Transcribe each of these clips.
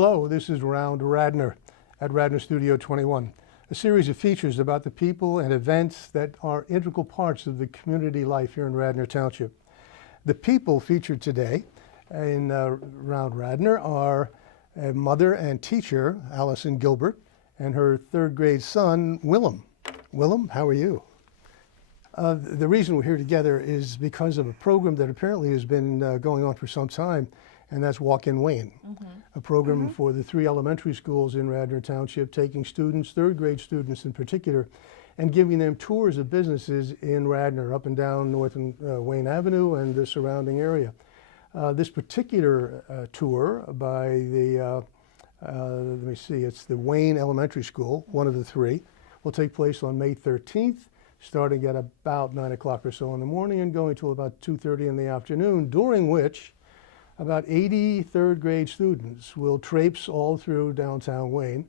Hello, this is Round Radnor at Radnor Studio 21, a series of features about the people and events that are integral parts of the community life here in Radnor Township. The people featured today in Round Radnor are a mother and teacher, Allison Gilbert, and her third grade son, Willam. Willam, how are you? The reason we're here together is because of a program that apparently has been going on for some time, and that's Walk-in Wayne, a program for the 3 elementary schools in Radnor Township, taking students, third grade students in particular, and giving them tours of businesses in Radnor, up and down North and Wayne Avenue and the surrounding area. This particular tour by the, let me see, it's the Wayne Elementary School, one of the 3, will take place on May 13th, starting at about 9 o'clock or so in the morning and going till about 2:30 in the afternoon, during which about 80 third grade students will traipse all through downtown Wayne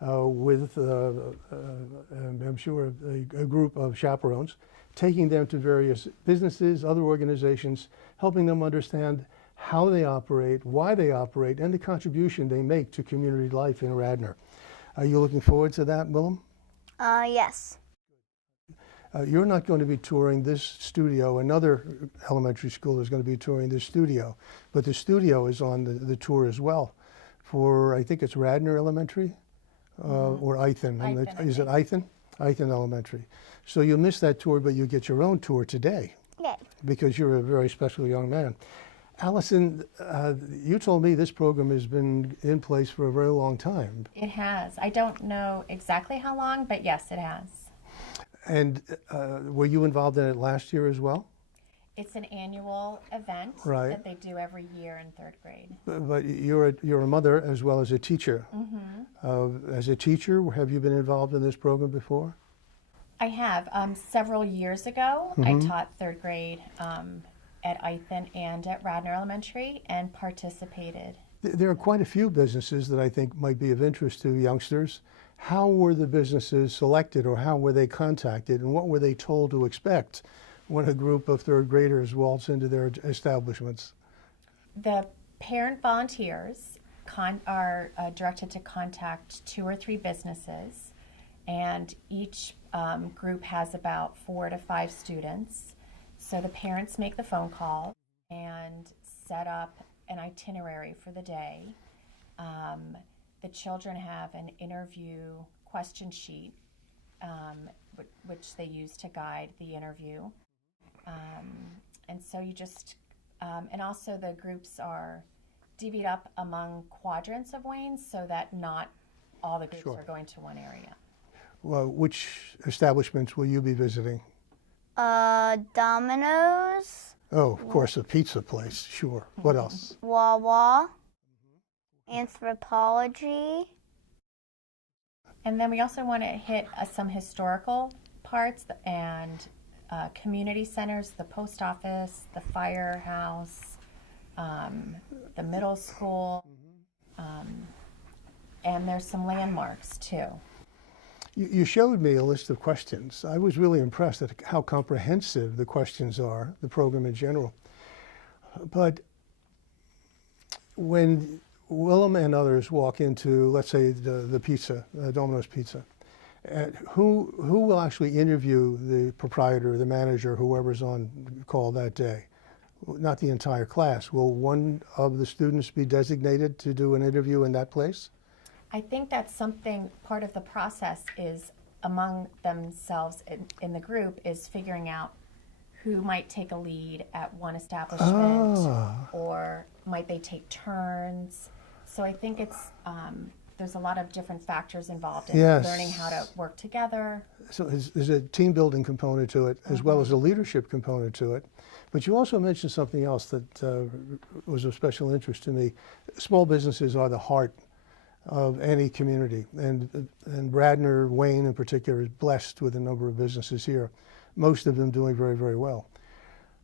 with, I'm sure, a group of chaperones, taking them to various businesses, other organizations, helping them understand how they operate, why they operate, and the contribution they make to community life in Radnor. Are you looking forward to that, Willam? Yes. You're not going to be touring this studio. Another elementary school is going to be touring this studio, but the studio is on the tour as well for, I think it's Radnor Elementary or Ithan. Is it Ithan? Ithan Elementary. So you'll miss that tour, but you get your own tour today. Yeah. Because you're a very special young man. Allison, you told me this program has been in place for a very long time. It has. I don't know exactly how long, but yes, it has. And were you involved in it last year as well? It's an annual event that they do every year in third grade. But you're a mother as well as a teacher. As a teacher, have you been involved in this program before? I have. Several years ago, I taught third grade at Ithan and at Radnor Elementary and participated. There are quite a few businesses that I think might be of interest to youngsters. How were the businesses selected, or how were they contacted, and what were they told to expect when a group of third graders waltz into their establishments? The parent volunteers are directed to contact 2 or 3 businesses, and each group has about 4 to 5 students. So the parents make the phone call and set up an itinerary for the day. The children have an interview question sheet, which they use to guide the interview. And so you just, and also the groups are divvied up among quadrants of Wayne so that not all the groups are going to one area. Well, which establishments will you be visiting? Domino's. Oh, of course, a pizza place, sure. What else? Wawa. Anthropology. And then we also want to hit some historical parts and community centers, the post office, the firehouse, the middle school, and there's some landmarks too. You showed me a list of questions. I was really impressed at how comprehensive the questions are, the program in general. But when Willam and others walk into, let's say, the pizza, Domino's Pizza, who will actually interview the proprietor, the manager, whoever's on call that day? Not the entire class. Will one of the students be designated to do an interview in that place? I think that's something, part of the process is among themselves in the group is figuring out who might take a lead at one establishment or might they take turns. So I think it's, there's a lot of different factors involved in learning how to work together. So there's a team building component to it as well as a leadership component to it. But you also mentioned something else that was of special interest to me. Small businesses are the heart of any community, and Radnor, Wayne in particular, is blessed with a number of businesses here, most of them doing very, very well.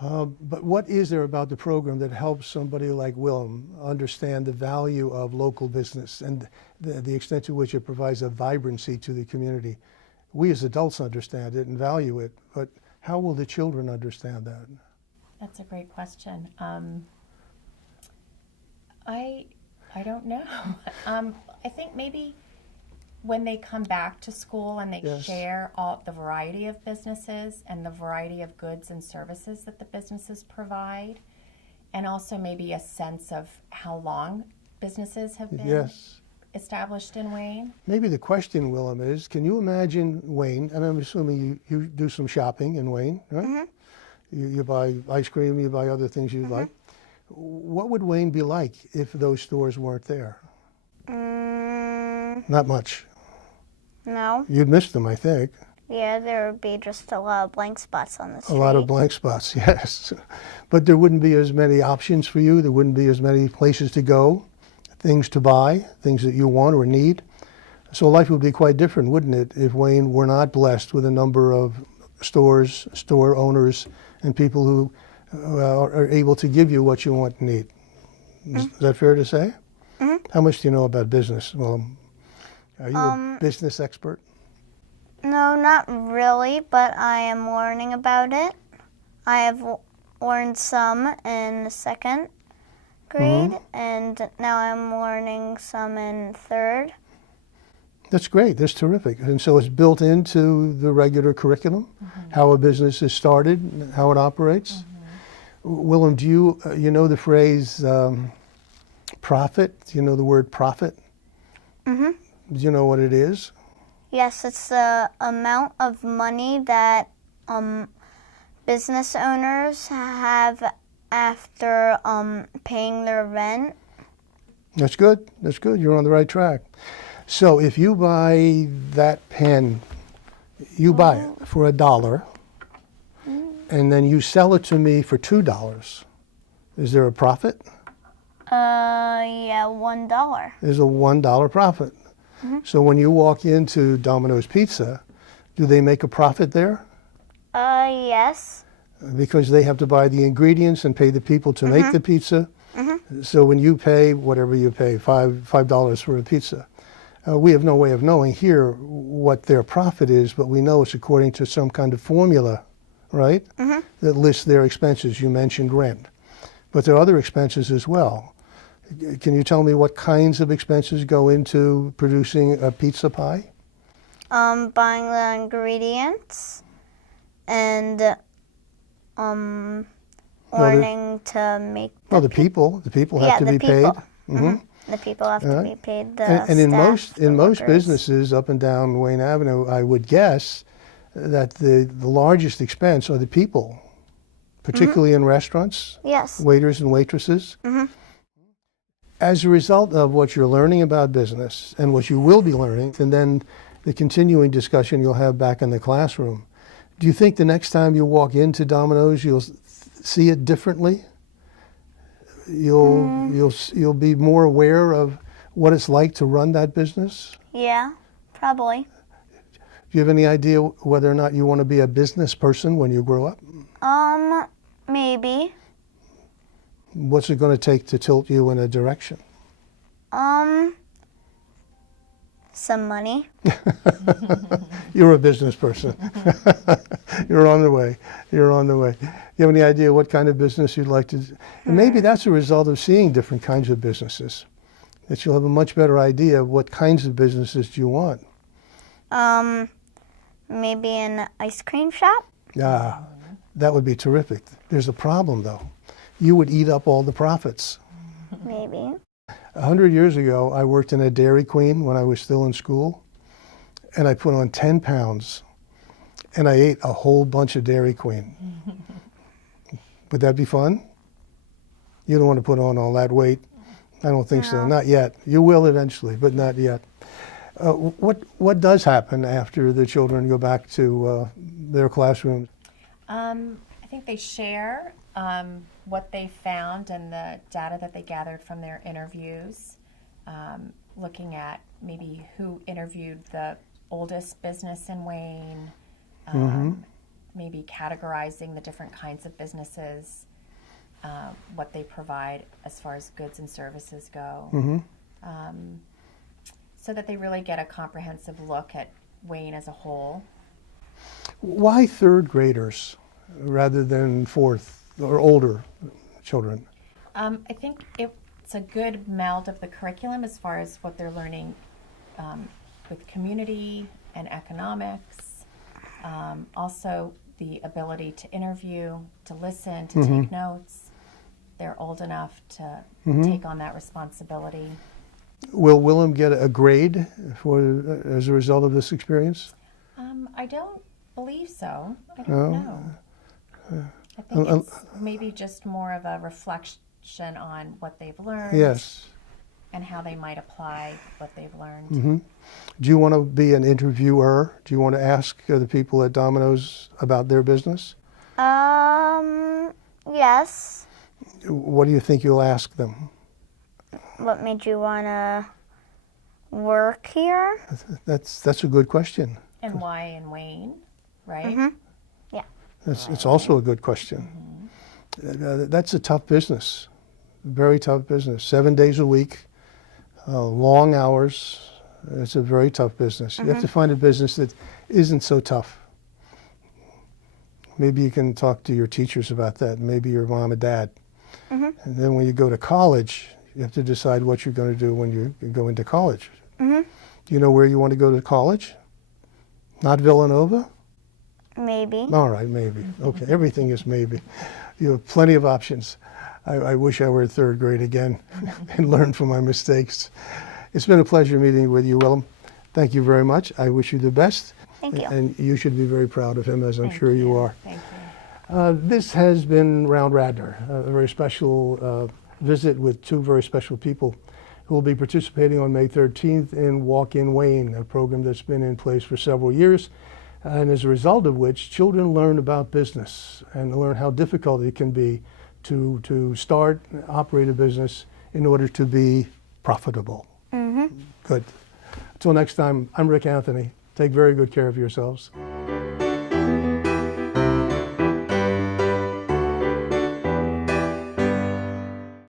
But what is there about the program that helps somebody like Willam understand the value of local business and the extent to which it provides a vibrancy to the community? We as adults understand it and value it, but how will the children understand that? That's a great question. I I don't know. I think maybe when they come back to school and they Yes. share all the variety of businesses and the variety of goods and services that the businesses provide, and also maybe a sense of how long businesses have been Yes. established in Wayne. Maybe the question, Willam, is can you imagine Wayne, and I'm assuming you do some shopping in Wayne, right? You buy ice cream, you buy other things you like. What would Wayne be like if those stores weren't there? Not much. No. You'd miss them, I think. Yeah, there would be just a lot of blank spots on the street. A lot of blank spots, yes. But there wouldn't be as many options for you. There wouldn't be as many places to go, things to buy, things that you want or need. So life would be quite different, wouldn't it, if Wayne were not blessed with a number of stores, store owners, and people who are able to give you what you want and need. Is that fair to say? How much do you know about business? Well, are you a business expert? No, not really, but I am learning about it. I have learned some in the second grade, and now I'm learning some in third. That's great. That's terrific. And so it's built into the regular curriculum, how a business is started, and how it operates. Willam, do you know the phrase profit? Do you know the word profit? Do you know what it is? Yes, it's the amount of money that business owners have after paying their rent. That's good. That's good. You're on the right track. So if you buy that pen, you buy it for $1, and then you sell it to me for $2. Is there a profit? Yeah, $1. There's a $1 profit. So when you walk into Domino's Pizza, do they make a profit there? Yes. Because they have to buy the ingredients and pay the people to make the pizza. So when you pay whatever you pay, $5 for a pizza, we have no way of knowing here what their profit is, but we know it's according to some kind of formula, right? That lists their expenses. You mentioned rent, but there are other expenses as well. Can you tell me what kinds of expenses go into producing a pizza pie? Buying the ingredients and learning to make. Well, the people have to the be people. paid. The people have to be paid. The And in staff, the most workers. businesses up and down Wayne Avenue, I would guess that the largest expense are the people, particularly in restaurants, Yes. waiters and waitresses. As a result of what you're learning about business and what you will be learning, and then the continuing discussion you'll have back in the classroom, do you think the next time you walk into Domino's you'll see it differently? You'll be more aware of what it's like to run that business? Yeah, probably. Do you have any idea whether or not you want to be a business person when you grow up? Maybe. What's it going to take to tilt you in a direction? Some money. You're a business person. You're on the way. You're on the way. You have any idea what kind of business you'd like to do? And maybe that's a result of seeing different kinds of businesses, that you'll have a much better idea of what kinds of businesses do you want. Maybe an ice cream shop. Ah, that would be terrific. There's a problem, though. You would eat up all the profits. Maybe. 100 years ago, I worked in a Dairy Queen when I was still in school, and I put on 10 pounds, and I ate a whole bunch of Dairy Queen. Would that be fun? You don't want to put on all that weight. I don't think so. No. Not yet. You will eventually, but not yet. What does happen after the children go back to their classrooms? I think they share what they found and the data that they gathered from their interviews, looking at maybe who interviewed the oldest business in Wayne, maybe categorizing the different kinds of businesses, what they provide as far as goods and services go, so that they really get a comprehensive look at Wayne as a whole. Why third graders rather than fourth or older children? I think it's it's a good meld of the curriculum as far as what they're learning with community and economics. Also, the ability to interview, to listen, to take notes. They're old enough to take on that responsibility. Will Willam get a grade as a result of this experience? I don't believe so. I don't know. I think it's maybe just more of a reflection on what they've learned. Yes. And how they might apply what they've learned. Do you want to be an interviewer? Do you want to ask the people at Domino's about their business? Yes. What do you think you'll ask them? What made you want to work here? That's a good question. And why in Wayne, right? Yeah. It's also a good question. That's a tough business, very tough business. 7 days a week, long hours. It's a very tough business. You have to find a business that isn't so tough. Maybe you can talk to your teachers about that, maybe your mom and dad. And then when you go to college, you have to decide what you're going to do when you go into college. Do you know where you want to go to college? Not Villanova? Maybe. All right, maybe. Okay, everything is maybe. You have plenty of options. I wish I were in third grade again and learned from my mistakes. It's been a pleasure meeting with you, Willam. Thank you very much. I wish you the best. Thank you. And you should be very proud of him, as I'm sure you are. Thank you. This has been Round Radnor, a very special visit with two very special people who will be participating on May 13th in Walk in Wayne, a program that's been in place for several years, and as a result of which children learn about business and learn how difficult it can be to start and operate a business in order to be profitable. Good. Until next time, I'm Rick Anthony. Take very good care of yourselves.